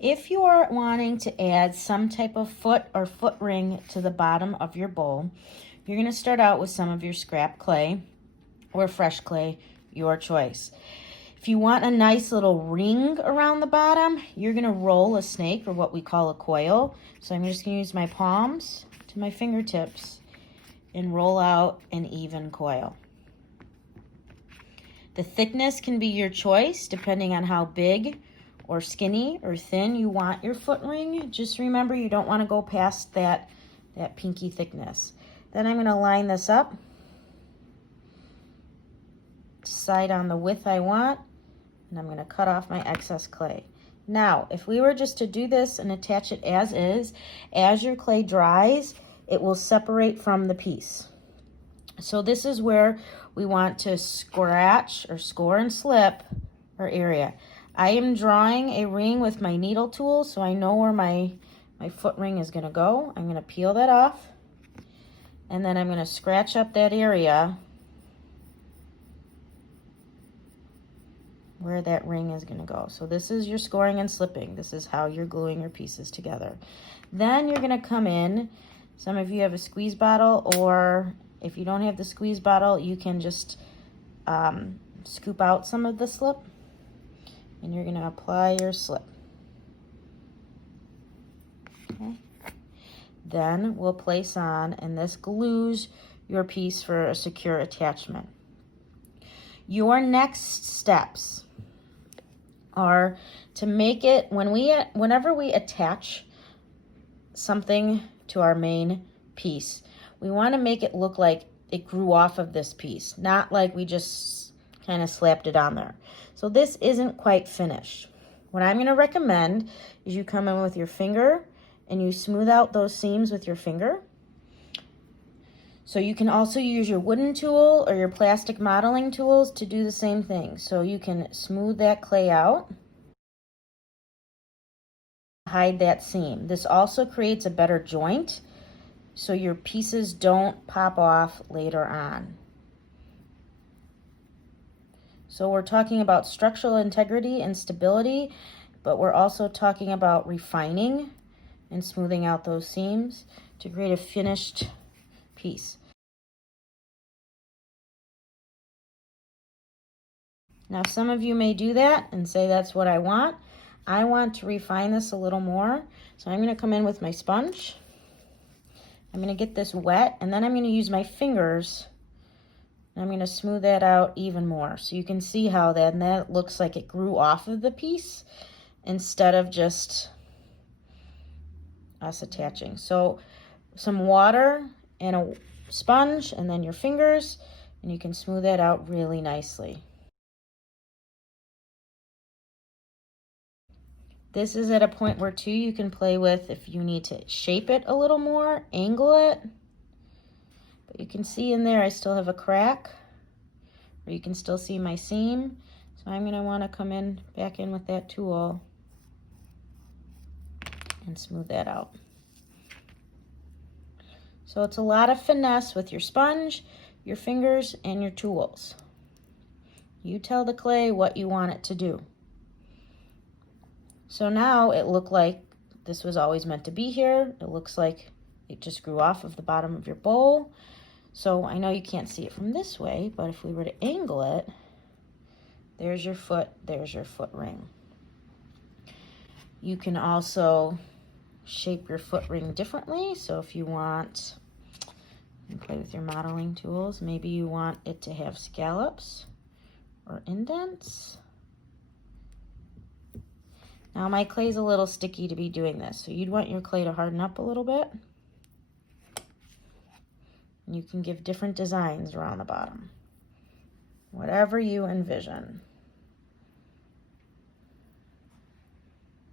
If you are wanting to add some type of foot or foot ring to the bottom of your bowl, you're going to start out with some of your scrap clay or fresh clay, your choice. If you want a nice little ring around the bottom, you're going to roll a snake, or what we call a coil. So I'm just going to use my palms to my fingertips and roll out an even coil. The thickness can be your choice depending on how big or skinny or thin you want your foot ring. Just remember, you don't want to go past that pinky thickness. Then I'm going to line this up, decide on the width I want, and I'm going to cut off my excess clay. Now, if we were just to do this and attach it as is, as your clay dries, it will separate from the piece. So this is where we want to scratch or score and slip our area. I am drawing a ring with my needle tool, so I know where my foot ring is going to go. I'm going to peel that off, and then I'm going to scratch up that area where that ring is going to go. So this is your scoring and slipping. This is how you're gluing your pieces together. Then you're going to come in, some of you have a squeeze bottle, or if you don't have the squeeze bottle, you can just scoop out some of the slip, and you're going to apply your slip. Okay. Then we'll place on, and this glues your piece for a secure attachment. Your next steps are to make it, whenever we attach something to our main piece, we want to make it look like it grew off of this piece, not like we just kind of slapped it on there. So this isn't quite finished. What I'm going to recommend is you come in with your finger and you smooth out those seams with your finger. So you can also use your wooden tool or your plastic modeling tools to do the same thing. So you can smooth that clay out, hide that seam. This also creates a better joint so your pieces don't pop off later on. So we're talking about structural integrity and stability, but we're also talking about refining and smoothing out those seams to create a finished piece. Now, some of you may do that and say, that's what I want. I want to refine this a little more. So I'm going to come in with my sponge. I'm going to get this wet, and then I'm going to use my fingers. And I'm going to smooth that out even more. So you can see how that looks like it grew off of the piece instead of just us attaching. So some water and a sponge, and then your fingers, and you can smooth that out really nicely. This is at a point where too you can play with if you need to shape it a little more, angle it. But you can see in there I still have a crack, or you can still see my seam. So I'm going to want to come in back in with that tool and smooth that out. So it's a lot of finesse with your sponge, your fingers, and your tools. You tell the clay what you want it to do. So now it looked like this was always meant to be here. It looks like it just grew off of the bottom of your bowl. So I know you can't see it from this way, but if we were to angle it, there's your foot ring. You can also shape your foot ring differently. So if you want, you can play with your modeling tools. Maybe you want it to have scallops or indents. Now my clay is a little sticky to be doing this, so you'd want your clay to harden up a little bit. And you can give different designs around the bottom, whatever you envision.